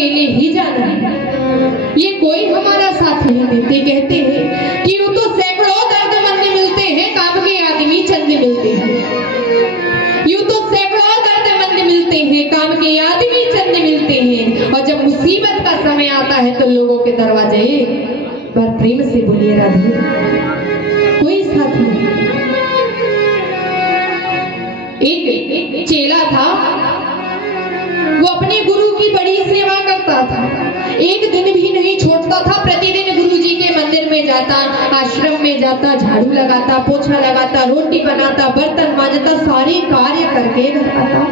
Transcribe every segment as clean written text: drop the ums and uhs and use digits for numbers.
अकेले ही जाना है। ये कोई हमारा साथ नहीं देते। कहते हैं कि यूं तो सैकड़ों दर्दमंद मिलते हैं, काम के आदमी चंद मिलते हैं। यूं तो सैकड़ों दर्दमंद मिलते हैं, काम के आदमी चंद मिलते हैं। और जब मुसीबत का समय आता है तो लोगों के दरवाजे पर प्रेम से बोलिए राधे, कोई साथ नहीं। एक चेला था, वो अपने गुरु की बड़ी सेवा करता था। एक दिन भी नहीं छोड़ता था। प्रतिदिन गुरुजी के मंदिर में जाता, आश्रम में जाता, झाड़ू लगाता, पोछा लगाता, रोटी बनाता, बर्तन मांजता, सारे कार्य करके घर आता।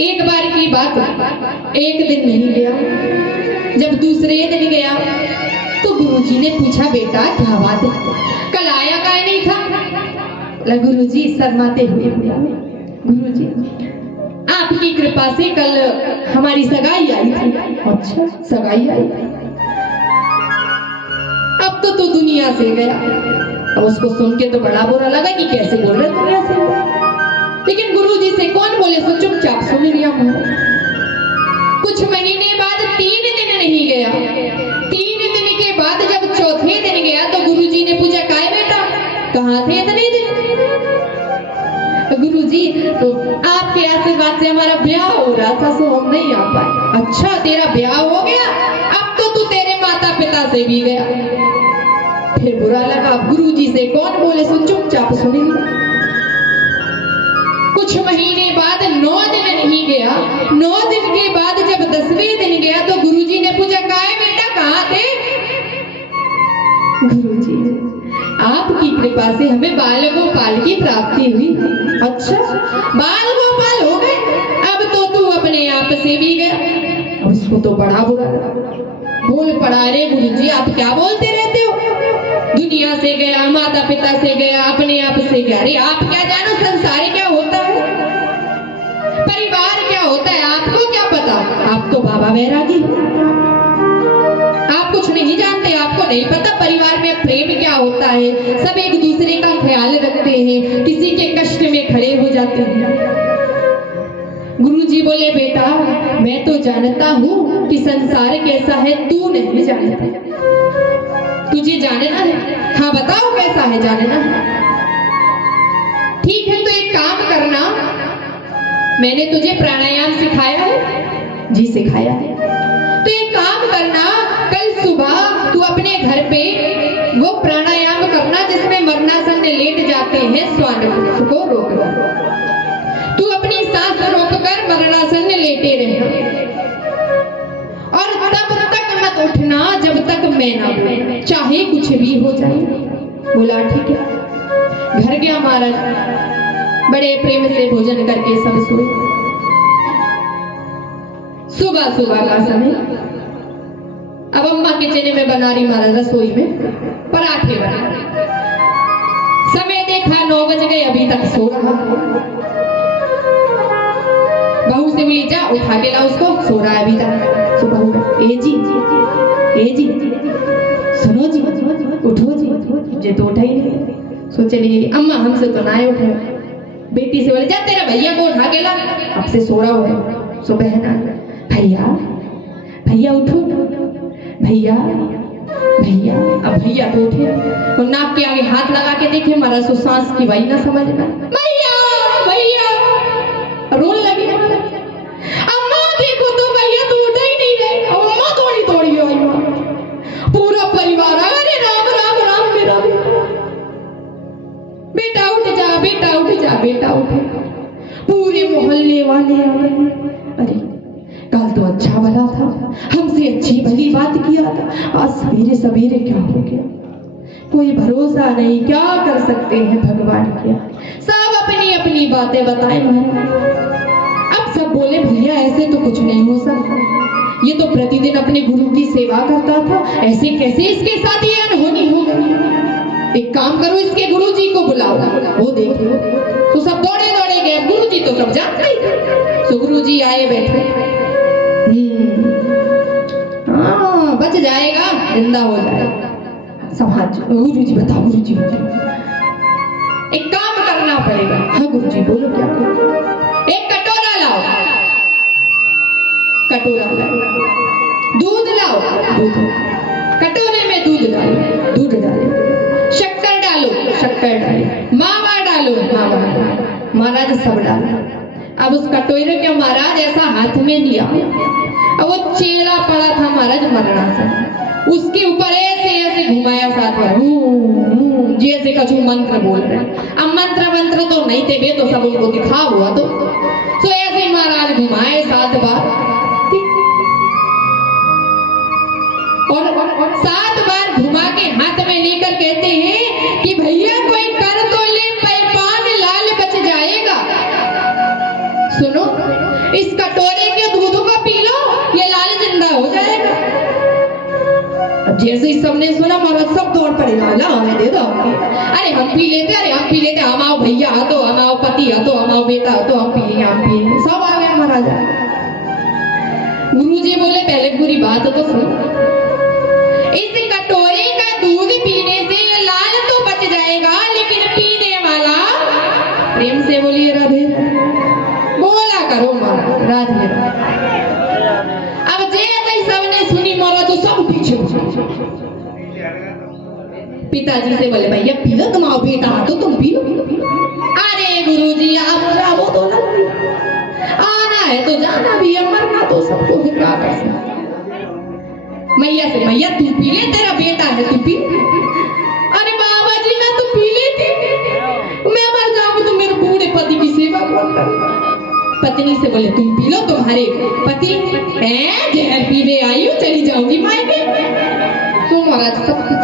एक बार की बात, एक दिन नहीं गया। जब दूसरे दिन गया तो गुरुजी ने पूछा, बेटा क्या बात है, कल आया काहे नहीं था? गुरुजी शर्माते हुए बोला, गुरुजी आपकी कृपा से कल हमारी सगाई आई थी। अच्छा सगाई आई थी, अब तो दुनिया से गया। अब उसको सुन के तो बड़ा बुरा लगा कि कैसे बोल रहे दुनिया से। लेकिन गुरुजी से कौन बोले, सो चुपचाप सुन लिया। कुछ महीने बाद 3 दिन नहीं गया। 3 दिन के बाद जब चौथे दिन गया तो गुरुजी ने पूछा, काहे बेटा कहाँ थे इतने दिन? गुरुजी तो आपके आशीर्वाद से हमारा ब्याह हो रहा था, सो हम नहीं आ पाए। अच्छा तेरा ब्याह हो गया, अब तो तू तेरे माता पिता से भी गया। फिर बुरा लगा। गुरुजी से कौन बोले, सो चुपचाप सुनी। कुछ महीने बाद 9 दिन नहीं गया। 9 दिन के बाद जब 10वें दिन गया तो गुरुजी ने पूछा, काहे बेटा कहाँ थे? गुरुजी आपकी कृपा से हमें बाल गोपाल की प्राप्ति हुई। अच्छा बाल गोपाल हो गए, अब तो तू अपने आप से भी गया। अब उसको तो बड़ा बुरा बोल पड़ा, रे गुरुजी आप क्या बोलते रहते हो? दुनिया से गया, माता पिता से गया, अपने आप से गया। अरे आप क्या जानो संसार क्या होता है, परिवार क्या होता है, आपको क्या पता? आप तो बाबा वैरागी, आप कुछ नहीं जानते, आपको नहीं पता परिवार में प्रेम क्या होता है। सब एक दूसरे का ख्याल रखते हैं, किसी के कष्ट में खड़े हो जाते हैं। गुरुजी बोले, बेटा मैं तो जानता हूँ कि संसार कैसा है, तू नहीं जानता। तुझे जानना है? हाँ बताओ कैसा है, जानना। ठीक है तो एक काम करना, मैंने तुझे प्राणायाम सिखाया है। जी सिखाया है। तो एक काम करना, कल सुबह तू अपने घर पे वो प्राणायाम करना जिसमें मरणासन में लेट जाते हैं, श्वान को रोक लो। तू अपनी सांस रोककर मरणासन में लेटे रहना और तब तक मत उठना जब तक मैं ना बोलूं, चाहे कुछ भी हो जाए। बोला ठीक है। घर गया महाराज, बड़े प्रेम से भोजन करके सब सोए। सुबह सुबह का समय, अब अम्मा किचन में बना रही महाराज, रसोई में पराठे बना रही। समय देखा 9 बज गए, अभी तक सो रहा। बहू से बोली, जा उठा के ला उसको, सो रहा है अभी तक। तो बहू, ए जी सुनो जी, उठो जी। मुझे तो उठा ही नहीं। सोचे नहीं अम्मा हमसे तो ना उठे। बेटी से बोले, जा तेरा भैया को उठा के ला, अब से सो रहा है। सो बहना, भैया उठो, भैया भैया। अब भैया तो उठे और नाक के आगे हाथ लगा के देखे, हमारा सो सांस की वाई ना समझना, भैया भैया रोन लगे। अम्मा देखो तो भैया तो उठा ही नहीं रहे। अम्मा थोड़ी थोड़ी आई, पूरा परिवार, अरे राम राम राम मेरा बेटा उठ जा, बेटा उठ जा, बेटा उठ। पूरे मोहल्ले वाले आए, अरे कल तो अच्छा भला था, हमसे अच्छी भली बात किया था, आज सवेरे सवेरे क्या हो गया? कोई भरोसा नहीं, क्या कर सकते हैं भगवान क्या। सब अपनी अपनी बातें बताए। अब सब बोले, भैया ऐसे तो कुछ नहीं हो सकता, ये तो प्रतिदिन अपने गुरु की सेवा करता था, ऐसे कैसे इसके साथ ये अनहोनी हो गई? एक काम करो, इसके गुरु जी को बुलाओ। वो देखो तो सब दौड़े दौड़े गए। गुरु जी तो सब जानते ही थे। तो गुरु जी आए, बैठे, हाँ बच जाएगा, जिंदा हो जाएगा। समाज गुरु जी बताओ, गुरु जी बताओ, एक काम करना पड़ेगा। हाँ गुरु जी बोलो क्या करो? एक कटोरा लाओ, कटोरा लाए, दूध लाओ, दूध, कटोरे में दूध डालो, दूध डालो, शक्कर डालो, शक्कर डालो, मावा डालो, मावा डालो, महाराज सब डालो। अब उस कटोरे के महाराज ऐसा हाथ में लिया, अब वो चेला पड़ा था महाराज मरना से, उसके ऊपर ऐसे ऐसे घुमाया सात बार, जैसे कछु मंत्र बोल रहे। अब मंत्र तो नहीं थे बे, तो सब उनको दिखा हुआ, तो ऐसे महाराज घुमाए 7 बार, और 7 बार घुमा के हाथ में लेकर कहते हैं कि भैया कोई कर तो ले, पैपान लाल बच जाएगा। सुनो, इस कटोरे के दूध को पी लो, ये लाल जिंदा हो जाएगा। अब जैसे ही सबने सुना महाराज सब दौड़ पड़े, लाला हमें दे दो, अरे हम पी लेते, अरे हम पी लेते, हम आओ भैया हतो, हम आओ पति हतो, हम आओ बेटा हतो, हम पिए, हम पिए, सब आ गए महाराज। गुरुजी बोले पहले पूरी बात तो सुनो, इस कटोरे का दूध पीने से ये लाल तो बच जाएगा, लेकिन पीने वाला, प्रेम से बोलिए राधे, बोला करो महाराज राधे। अब जैसे सबने सुनी महाराज तो सब पीछे, पिताजी से बोले भैया पी लो, तुम आओ बेटा तो तुम पी लो। अरे गुरुजी आप जाओ तो ना, आना है तो जाना भी है, मरना तो सबको क्या कर सकते। मैया से मैया तू पी ले, तेरा बेटा है तू पी। अरे बाबा जी मैं तो पी लेती, मैं मर जाऊंगी तो मेरे बूढ़े पति की सेवा कौन करेगा। पत्नी से बोले तुम पी लो, तुम्हारे पति हैं जहर पीने आई हो, चली जाओगी मायके। तो महाराज सब कुछ।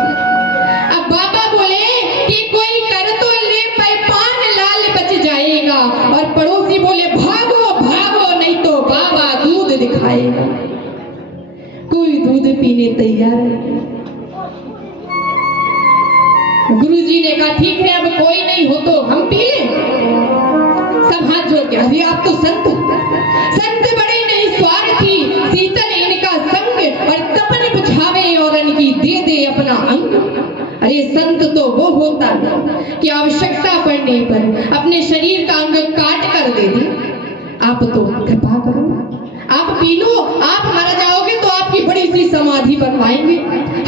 अब बाबा बोले कि कोई कर तो ले, पैपान लाल बच जाएगा, और पड़ोसी बोले भागो भागो, नहीं तो बाबा दूध दिखाएगा। कोई दूध पीने तैयार है। गुरुजी ने कहा ठीक है, अब कोई नहीं हो तो हम पी लें। सब हाथ जोड़ के, अभी आप तो संत बड़े नहीं स्वार्थी, शीतल इनका संग, और तपन बुझावे और इनकी दे दे अपना अंग। अरे संत तो वो होता है कि आवश्यकता पड़ने पर अपने शरीर का अंग काट कर दे दे। आप तो कृपा करो, आप पी लो, आप मर जाओगे तो आपकी बड़ी सी समाधि बनवाएंगे,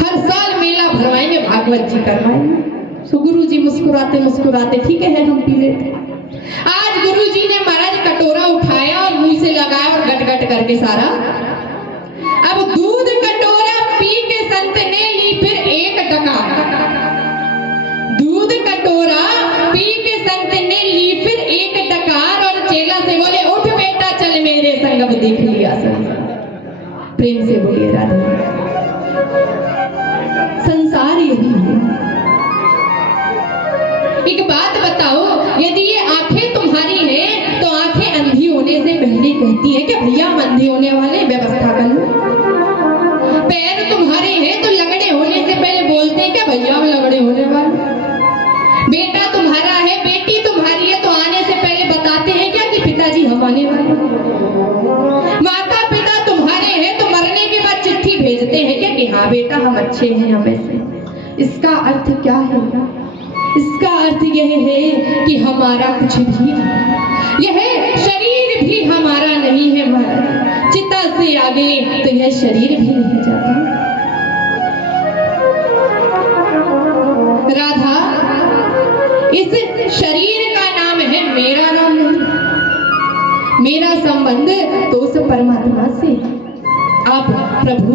हर साल मेला भरवाएंगे, भागवत जी करवाएंगे। सो गुरुजी मुस्कुराते मुस्कुराते ठीक है हम पी लेते। आज गुरुजी ने महाराज कटोरा उठाया और मुंह से लगाया और गट गट करके सारा। अब दूध कटोरा पी के संत ने ली फिर 1 डकार। दूध कटोरा पी के संत ने ली फिर 1 डकार, और चेला से बोले उठ बेटा चल मेरे संग, अब देख लिया संसार। प्रेम से बोलिए राधे। संसार यही है। एक बात बताओ, यदि ये आंखें तुम्हारी हैं तो आंखें अंधी होने से पहले कहती है कि भैया हम अंधे होने वाले, व्यवस्था कर लो। पैर तुम्हारे हैं तो लगड़े होने से पहले बोलते हैं कि भैया हम लगड़े होने वाले। बेटा तुम्हारा है, बेटी तुम्हारी है तो आने से पहले बताते हैं क्या कि पिताजी हम आने वाले। माता पिता तुम्हारे हैं तो मरने के बाद चिट्ठी भेजते हैं क्या कि हाँ बेटा हम अच्छे हैं हमें से। इसका अर्थ क्या है? इसका अर्थ यह है कि हमारा कुछ भी नहीं, यह शरीर भी हमारा नहीं है। महाराज चिता से आगे तो यह शरीर भी नहीं जाता। राधा, इस शरीर का नाम है, मेरा नाम नहीं। मेरा संबंध तो उस परमात्मा से, आप प्रभु